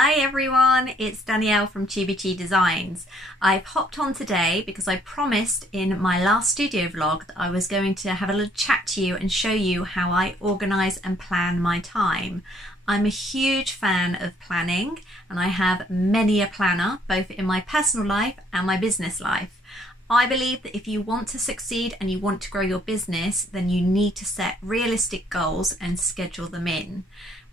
Hi everyone, it's Danielle from Chibi Designs. I've hopped on today because I promised in my last studio vlog that I was going to have a little chat to you and show you how I organise and plan my time. I'm a huge fan of planning and I have many a planner both in my personal life and my business life. I believe that if you want to succeed and you want to grow your business, then you need to set realistic goals and schedule them in.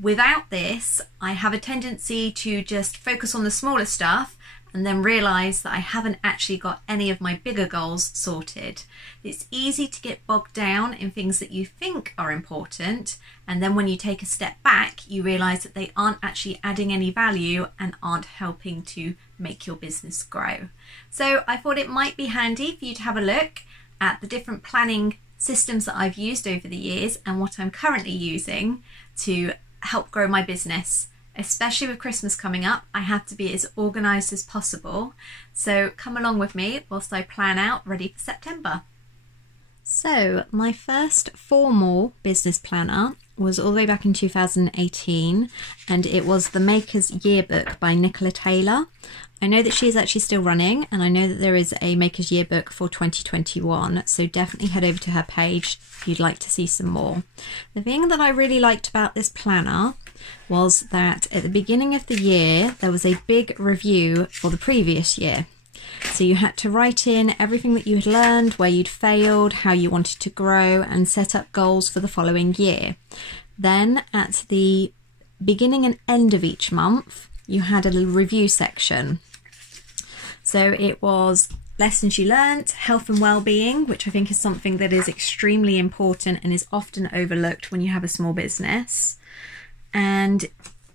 Without this, I have a tendency to just focus on the smaller stuff and then realise that I haven't actually got any of my bigger goals sorted. It's easy to get bogged down in things that you think are important, and then when you take a step back, you realise that they aren't actually adding any value and aren't helping to make your business grow. So I thought it might be handy for you to have a look at the different planning systems that I've used over the years and what I'm currently using to help grow my business. Especially with Christmas coming up, I have to be as organised as possible. So come along with me whilst I plan out ready for September. So my first formal business planner was all the way back in 2018, and it was the Maker's Yearbook by Nicola Taylor. I know that she is actually still running, and I know that there is a Maker's Yearbook for 2021, so definitely head over to her page if you'd like to see some more. The thing that I really liked about this planner was that at the beginning of the year there was a big review for the previous year. So you had to write in everything that you had learned, where you'd failed, how you wanted to grow, and set up goals for the following year. Then at the beginning and end of each month, you had a little review section. So it was lessons you learnt, health and well-being, which I think is something that is extremely important and is often overlooked when you have a small business. And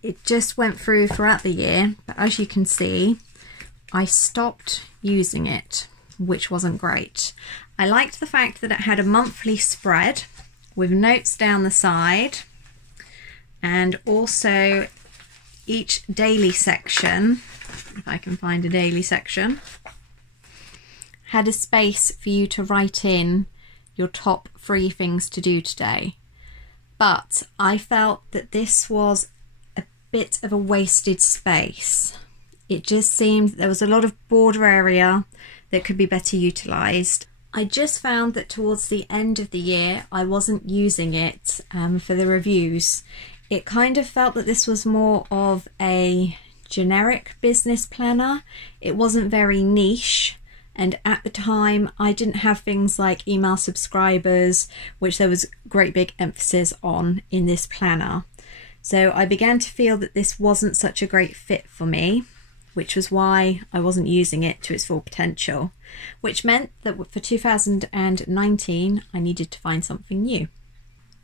it just went through throughout the year, but as you can see, I stopped using it, which wasn't great. I liked the fact that it had a monthly spread with notes down the side, and also each daily section, if I can find a daily section, had a space for you to write in your top 3 things to do today. But I felt that this was a bit of a wasted space. It just seemed there was a lot of border area that could be better utilised. I just found that towards the end of the year I wasn't using it for the reviews. It kind of felt that this was more of a generic business planner. It wasn't very niche, and at the time I didn't have things like email subscribers, which there was great big emphasis on in this planner. So I began to feel that this wasn't such a great fit for me, which was why I wasn't using it to its full potential, which meant that for 2019 I needed to find something new.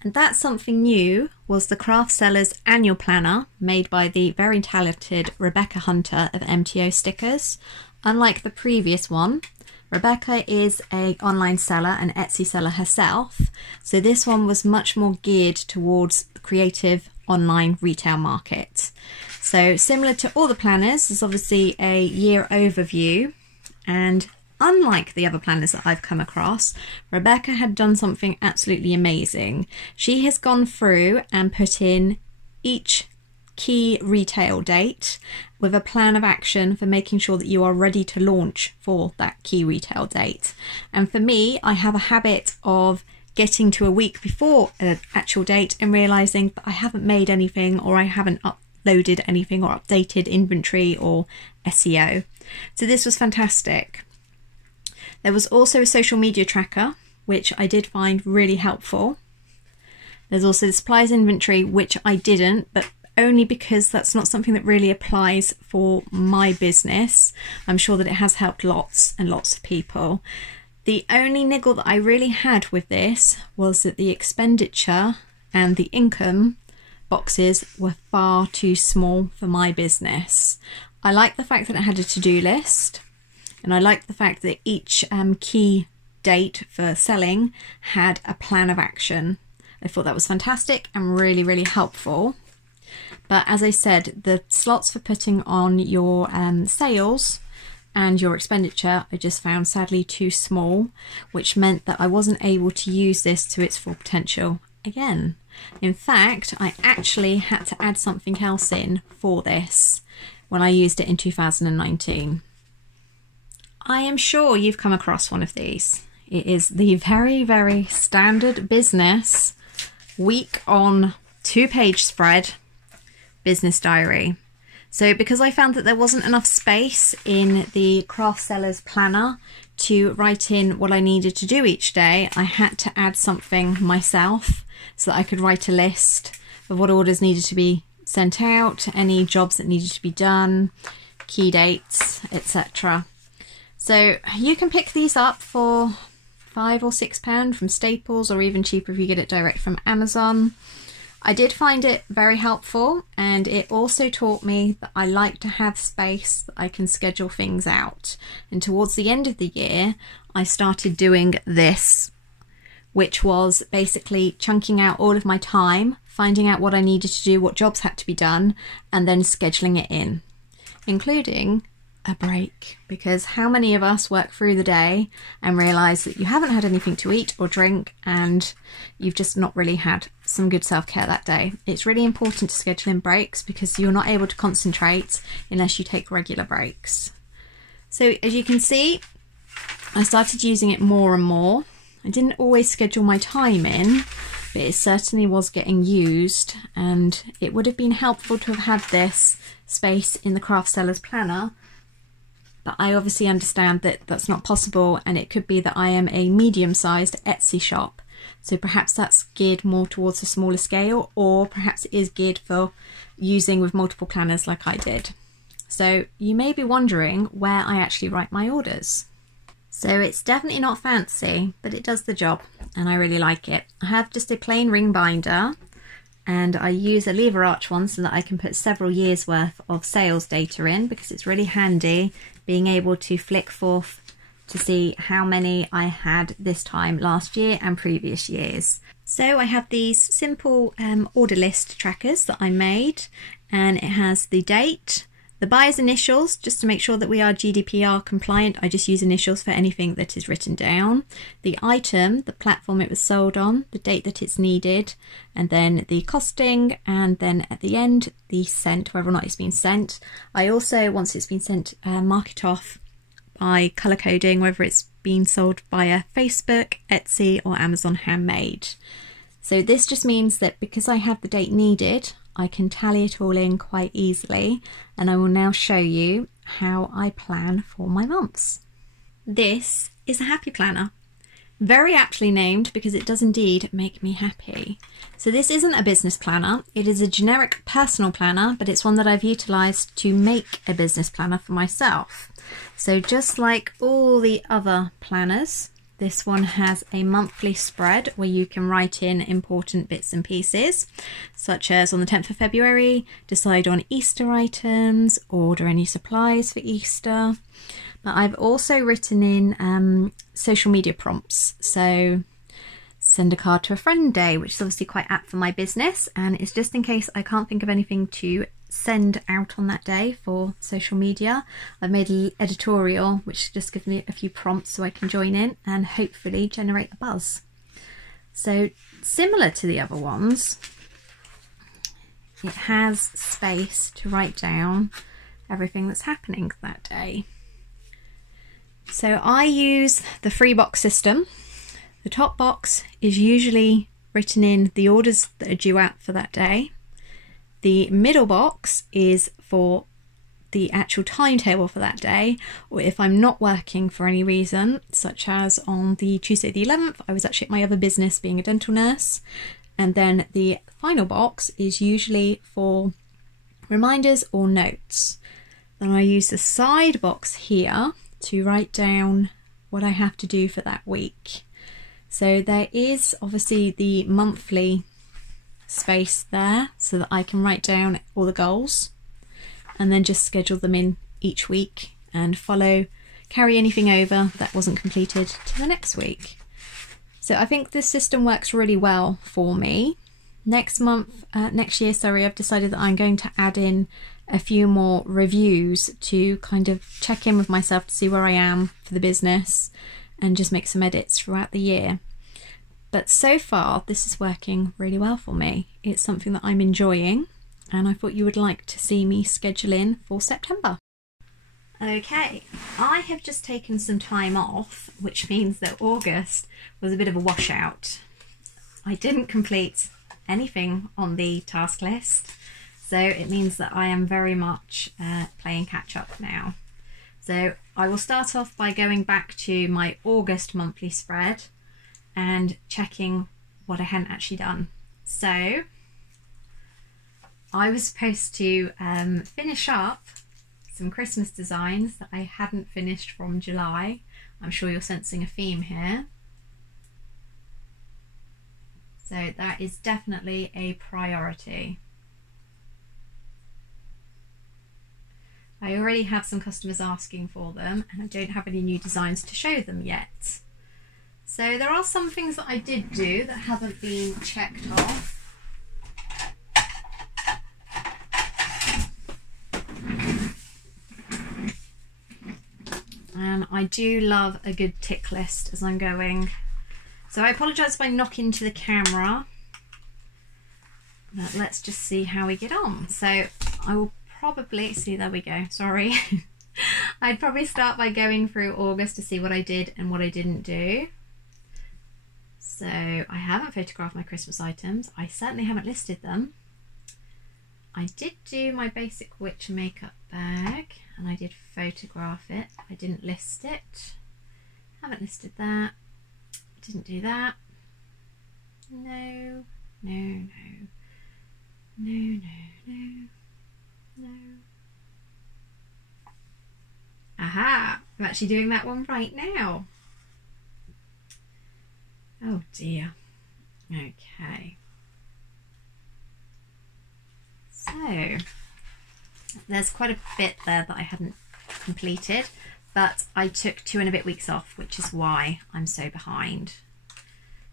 And that something new was the Craft Sellers Annual Planner made by the very talented Rebecca Hunter of MTO Stickers. Unlike the previous one, Rebecca is an online seller and Etsy seller herself, so this one was much more geared towards the creative online retail market. So similar to all the planners, there's obviously a year overview, and unlike the other planners that I've come across, Rebecca had done something absolutely amazing. She has gone through and put in each key retail date with a plan of action for making sure that you are ready to launch for that key retail date. And for me, I have a habit of getting to a week before an actual date and realising that I haven't made anything, or I haven't uploaded anything or updated inventory or SEO. So this was fantastic. There was also a social media tracker, which I did find really helpful. There's also the supplies inventory, which I didn't, but only because that's not something that really applies for my business. I'm sure that it has helped lots and lots of people. The only niggle that I really had with this was that the expenditure and the income boxes were far too small for my business. I like the fact that it had a to-do list, and I like the fact that each key date for selling had a plan of action. I thought that was fantastic and really, really helpful. But as I said, the slots for putting on your sales and your expenditure I just found sadly too small, which meant that I wasn't able to use this to its full potential. Again, In fact, I actually had to add something else in for this when I used it in 2019. I am sure you've come across one of these. It is the very, very standard business week on 2-page spread business diary. So because I found that there wasn't enough space in the Craft Sellers Planner to write in what I needed to do each day, I had to add something myself so that I could write a list of what orders needed to be sent out, any jobs that needed to be done, key dates, etc. So you can pick these up for £5 or £6 from Staples, or even cheaper if you get it direct from Amazon. I did find it very helpful, and it also taught me that I like to have space that I can schedule things out. And towards the end of the year, I started doing this, which was basically chunking out all of my time, finding out what I needed to do, what jobs had to be done, and then scheduling it in, including a break. Because how many of us work through the day and realise that you haven't had anything to eat or drink and you've just not really had some good self-care that day? It's really important to schedule in breaks because you're not able to concentrate unless you take regular breaks. So as you can see, I started using it more and more. I didn't always schedule my time in, but it certainly was getting used, and it would have been helpful to have had this space in the Craft Sellers Planner. But I obviously understand that that's not possible, and it could be that I am a medium-sized Etsy shop. So perhaps that's geared more towards a smaller scale, or perhaps it is geared for using with multiple planners like I did. So you may be wondering where I actually write my orders. So it's definitely not fancy, but it does the job, and I really like it. I have just a plain ring binder, and I use a lever arch one so that I can put several years worth of sales data in, because it's really handy being able to flick forth to see how many I had this time last year and previous years. So I have these simple order list trackers that I made, and it has the date, the buyer's initials, just to make sure that we are GDPR compliant. I just use initials for anything that is written down, the item, the platform it was sold on, the date that it's needed, and then the costing, and then at the end the sent, whether or not it's been sent. I also, once it's been sent, mark it off by colour coding whether it's been sold via Facebook, Etsy or Amazon Handmade. So this just means that because I have the date needed, I can tally it all in quite easily, and I will now show you how I plan for my months. This is a happy planner, very aptly named because it does indeed make me happy. So this isn't a business planner, it is a generic personal planner, but it's one that I've utilised to make a business planner for myself. So just like all the other planners, this one has a monthly spread where you can write in important bits and pieces, such as on the 10th of February, decide on Easter items, order any supplies for Easter. But I've also written in social media prompts. So send a card to a friend day, which is obviously quite apt for my business, and it's just in case I can't think of anything to send out on that day for social media. I've made an editorial which just gives me a few prompts so I can join in and hopefully generate a buzz. So similar to the other ones, it has space to write down everything that's happening that day. So I use the 3-box system. The top box is usually written in the orders that are due out for that day. The middle box is for the actual timetable for that day, or if I'm not working for any reason, such as on the Tuesday the 11th, I was actually at my other business being a dental nurse. And then the final box is usually for reminders or notes. Then I use the side box here to write down what I have to do for that week. So there is obviously the monthly space there so that I can write down all the goals and then just schedule them in each week and carry anything over that wasn't completed to the next week. So I think this system works really well for me. Next year, I've decided that I'm going to add in a few more reviews to kind of check in with myself to see where I am for the business and just make some edits throughout the year. But so far, this is working really well for me. It's something that I'm enjoying, and I thought you would like to see me schedule in for September. Okay, I have just taken some time off, which means that August was a bit of a washout. I didn't complete anything on the task list, so it means that I am very much playing catch up now. So I will start off by going back to my August monthly spread and checking what I hadn't actually done. So I was supposed to finish up some Christmas designs that I hadn't finished from July. I'm sure you're sensing a theme here. So that is definitely a priority. I already have some customers asking for them, and I don't have any new designs to show them yet. So there are some things that I did do that haven't been checked off. And I do love a good tick list as I'm going. So I apologise if I knock into the camera, but let's just see how we get on. So I will probably, see, there we go, sorry. I'd probably start by going through August to see what I did and what I didn't do. So I haven't photographed my Christmas items. I certainly haven't listed them. I did do my basic witch makeup bag and I did photograph it. I didn't list it. Haven't listed that. Didn't do that. No, no, no, no, no, no, no. Aha! I'm actually doing that one right now. Oh dear. Okay. So there's quite a bit there that I hadn't completed, but I took 2 and a bit weeks off, which is why I'm so behind.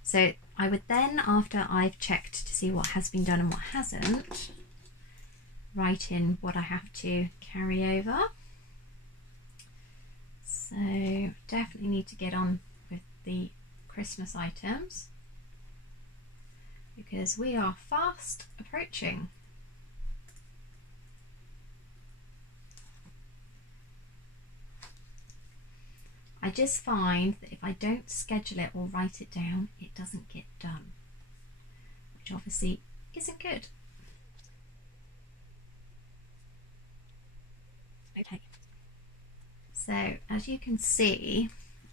So I would then, after I've checked to see what has been done and what hasn't, write in what I have to carry over. So definitely need to get on with the Christmas items because we are fast approaching. I just find that if I don't schedule it or write it down, it doesn't get done, which obviously isn't good. Okay, so as you can see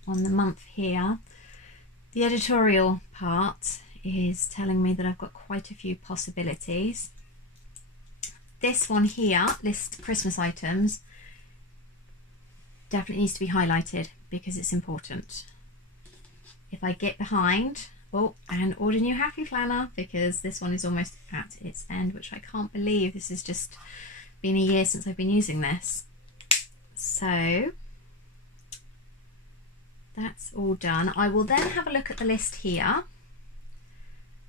on the month here, the editorial part is telling me that I've got quite a few possibilities. This one here, list Christmas items, definitely needs to be highlighted because it's important. If I get behind, oh, and order new happy planner because this one is almost at its end, which I can't believe. This has just been a year since I've been using this. So that's all done. I will then have a look at the list here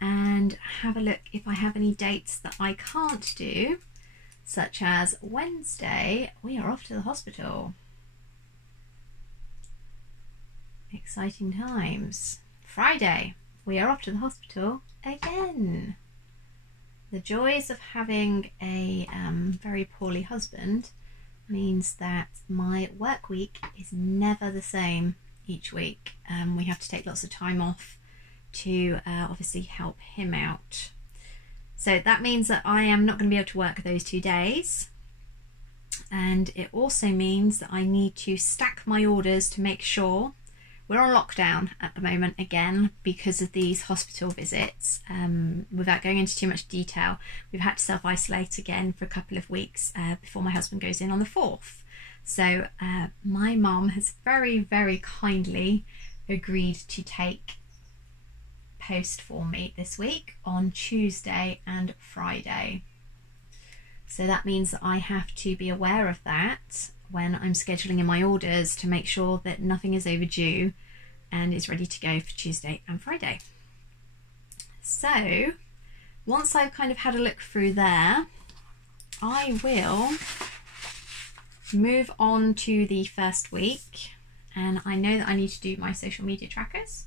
and have a look if I have any dates that I can't do, such as Wednesday, we are off to the hospital. Exciting times. Friday, we are off to the hospital again. The joys of having a very poorly husband means that my work week is never the same each week. We have to take lots of time off to obviously help him out. So that means that I am not going to be able to work those 2 days. And it also means that I need to stack my orders to make sure. We're on lockdown at the moment again because of these hospital visits. Without going into too much detail, we've had to self-isolate again for a couple of weeks before my husband goes in on the 4th. So my mum has very, very kindly agreed to take post for me this week on Tuesday and Friday. So that means that I have to be aware of that when I'm scheduling in my orders to make sure that nothing is overdue and is ready to go for Tuesday and Friday. So once I've kind of had a look through there, I will move on to the first week, and I know that I need to do my social media trackers.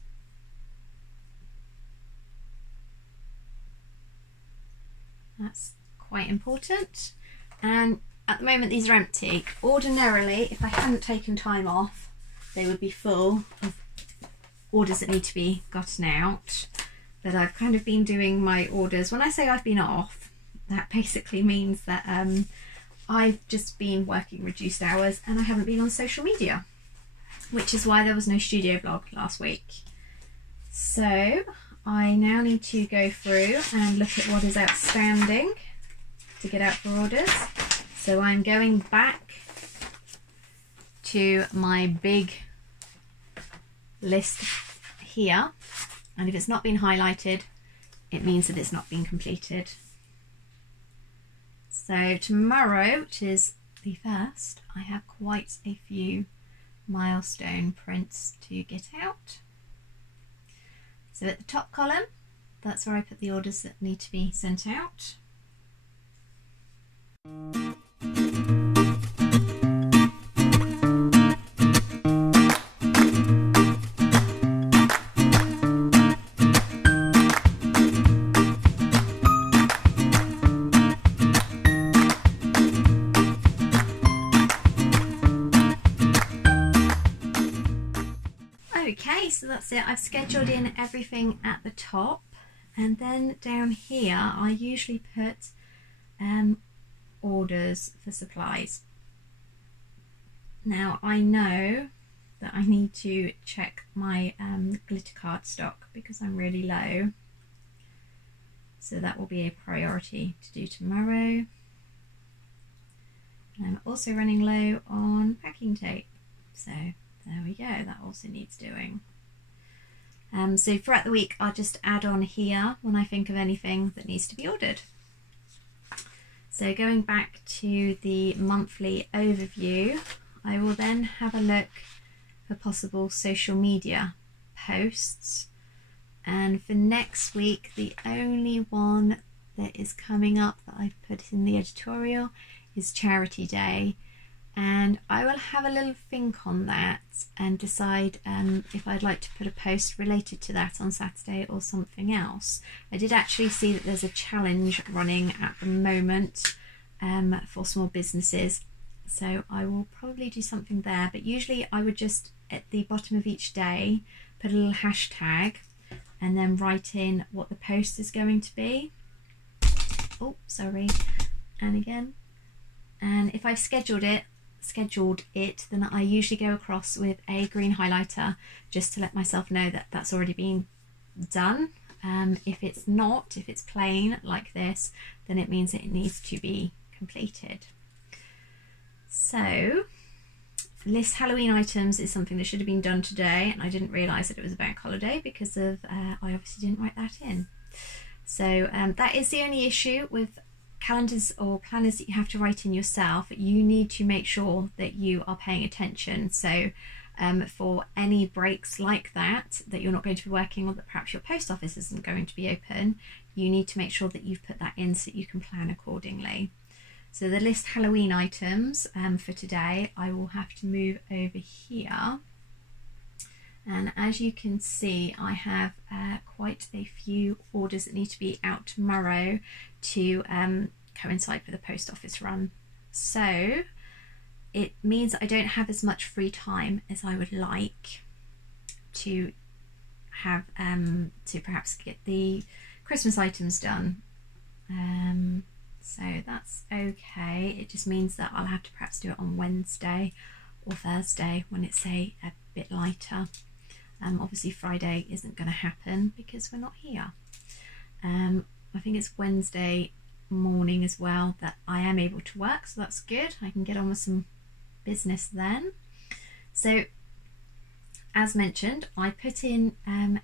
That's quite important. And at the moment these are empty. Ordinarily, if I hadn't taken time off, they would be full of orders that need to be gotten out. But I've kind of been doing my orders. When I say I've been off, that basically means that I've just been working reduced hours and I haven't been on social media, which is why there was no studio vlog last week. So I now need to go through and look at what is outstanding to get out for orders. So I'm going back to my big list here, and if it's not been highlighted, it means that it's not been completed. So tomorrow, which is the 1st, I have quite a few milestone prints to get out. So at the top column, that's where I put the orders that need to be sent out. Okay, so that's it. I've scheduled in everything at the top, and then down here I usually put orders for supplies. Now I know that I need to check my glitter card stock because I'm really low, so that will be a priority to do tomorrow. And I'm also running low on packing tape, so there we go, that also needs doing. So throughout the week I'll just add on here when I think of anything that needs to be ordered. So going back to the monthly overview, I will then have a look for possible social media posts. And for next week, the only one that is coming up that I've put in the editorial is Charity Day. And I will have a little think on that and decide if I'd like to put a post related to that on Saturday or something else. I did actually see that there's a challenge running at the moment for small businesses, so I will probably do something there. But usually I would just, at the bottom of each day, put a little hashtag and then write in what the post is going to be. Oh, sorry. And again. And if I've scheduled it, then I usually go across with a green highlighter just to let myself know that that's already been done. If it's not, if it's plain like this, then it means that it needs to be completed. So list Halloween items is something that should have been done today, and I didn't realise that it was a bank holiday because of I obviously didn't write that in. So that is the only issue with calendars or planners that you have to write in yourself. You need to make sure that you are paying attention. So for any breaks like that you're not going to be working, or that perhaps your post office isn't going to be open, you need to make sure that you've put that in so that you can plan accordingly. So the list Halloween items for today, I will have to move over here. And as you can see, I have quite a few orders that need to be out tomorrow to coincide with the post office run. So it means I don't have as much free time as I would like to have to perhaps get the Christmas items done. So that's okay. It just means that I'll have to perhaps do it on Wednesday or Thursday when it's a bit lighter. Obviously Friday isn't going to happen because we're not here. I think it's Wednesday morning as well that I am able to work, so that's good. I can get on with some business then. So as mentioned, I put in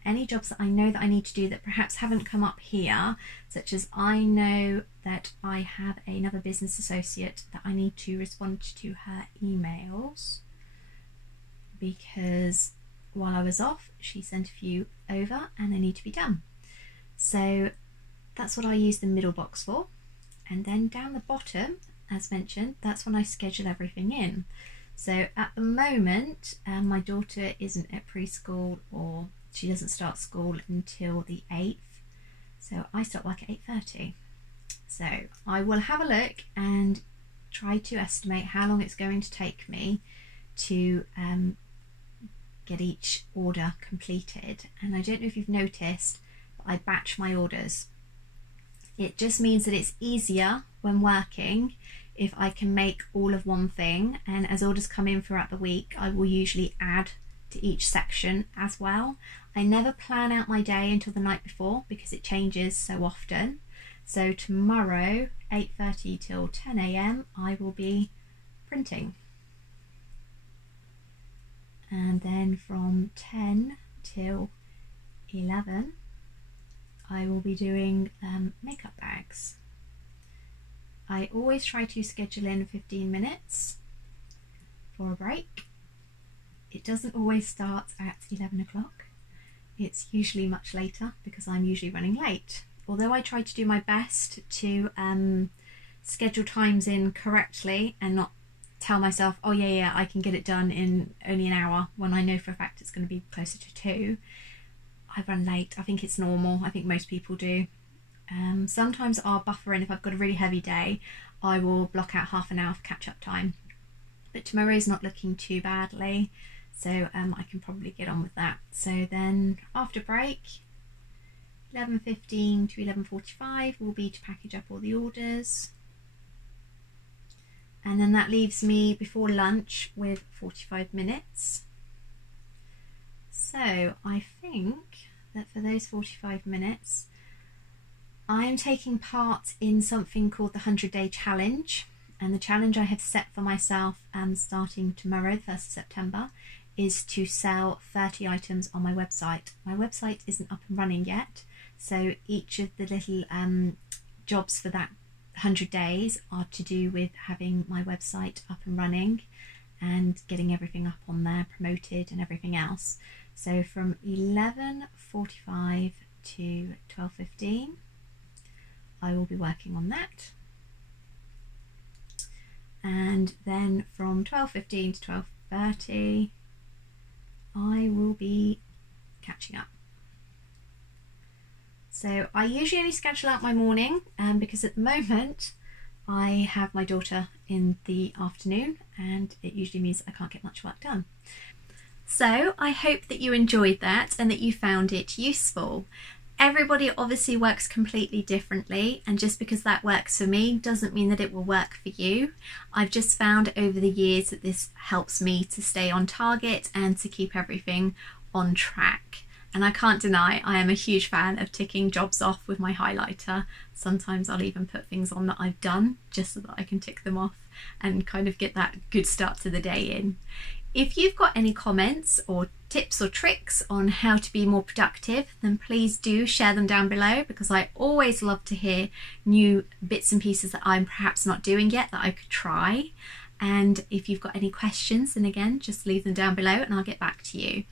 any jobs that I know that I need to do that perhaps haven't come up here, such as I know that I have another business associate that I need to respond to her emails, because while I was off she sent a few over and they need to be done. So that's what I use the middle box for. And then down the bottom, as mentioned, that's when I schedule everything in. So at the moment my daughter isn't at preschool, or she doesn't start school until the 8th, so I start work at 8:30. So I will have a look and try to estimate how long it's going to take me to get each order completed. And I don't know if you've noticed, but I batch my orders. It just means that it's easier when working if I can make all of one thing, and as orders come in throughout the week I will usually add to each section as well. I never plan out my day until the night before because it changes so often. So tomorrow 8:30 till 10 AM I will be printing, and then from 10 till 11 I will be doing makeup bags. I always try to schedule in 15 minutes for a break. It doesn't always start at 11 o'clock. It's usually much later because I'm usually running late. Although I try to do my best to schedule times in correctly and not tell myself, oh yeah, I can get it done in only an hour, when I know for a fact it's going to be closer to 2. I run late. I think it's normal. I think most people do. Sometimes I'll buffer in. If I've got a really heavy day, I will block out half an hour for catch-up time. But tomorrow's not looking too badly, so I can probably get on with that. So then after break, 11:15 to 11:45 will be to package up all the orders. And then that leaves me before lunch with 45 minutes. So I think that for those 45 minutes, I am taking part in something called the 100-Day Challenge. And the challenge I have set for myself starting tomorrow, the 1st of September, is to sell 30 items on my website. My website isn't up and running yet, so each of the little jobs for that 100 days are to do with having my website up and running and getting everything up on there, promoted and everything else. So from 11:45 to 12:15 I will be working on that, and then from 12:15 to 12:30 I will be catching up. So I usually only schedule out my morning because at the moment I have my daughter in the afternoon, and it usually means that I can't get much work done. So I hope that you enjoyed that and that you found it useful. Everybody obviously works completely differently, and just because that works for me doesn't mean that it will work for you. I've just found over the years that this helps me to stay on target and to keep everything on track. And I can't deny I am a huge fan of ticking jobs off with my highlighter. Sometimes I'll even put things on that I've done just so that I can tick them off and kind of get that good start to the day in. If you've got any comments or tips or tricks on how to be more productive, then please do share them down below, because I always love to hear new bits and pieces that I'm perhaps not doing yet that I could try. And if you've got any questions, then again, just leave them down below and I'll get back to you.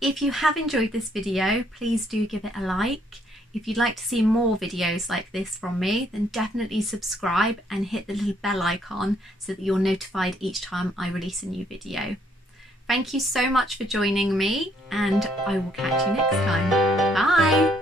If you have enjoyed this video, please do give it a like. If you'd like to see more videos like this from me, then definitely subscribe and hit the little bell icon so that you're notified each time I release a new video. Thank you so much for joining me, and I will catch you next time. Bye!